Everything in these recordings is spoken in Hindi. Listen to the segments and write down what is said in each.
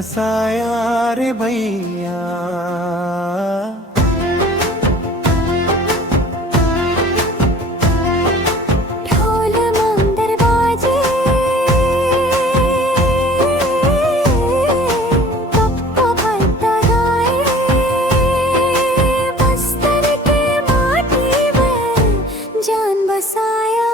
हसाया रे भैया। ढोल मंदर बाजे, पप्पा भरता गाए, बस्तर के माटी में जान बसाया।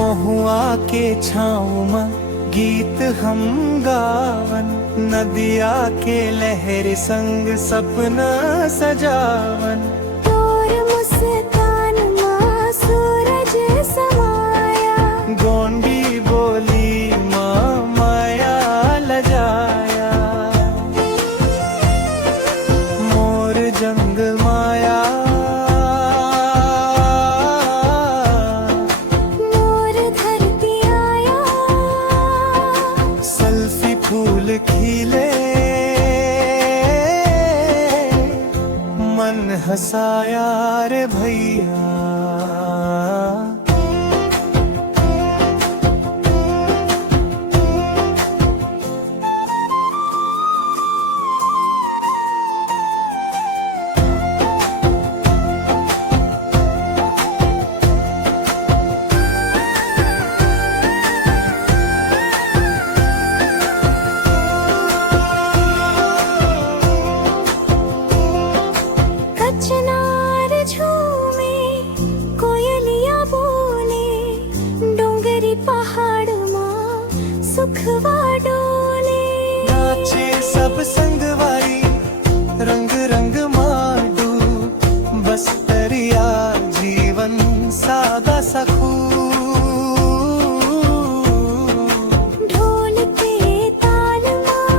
महुआ के छाँव में गीत हम गावन, नदिया के लहर संग सपना सजावन। तोर मुस्कान माँ सूरज समाया, गोंडी बोली माँ माया लजाया। मोर जंग माया, मोर धरती आया, सल्फी फूल खिले, मन हसाया रे भैया। कचनार झूमे, कोयलिया बोले, डोंगरी पहाड़ माँ सुखवा डोले। नाचे सब संगवारी, रंग रंग माडू, बस्तरिया जीवन सादा सखू। ढोल के ताल माँ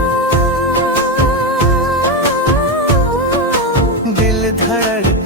दिल धड़कता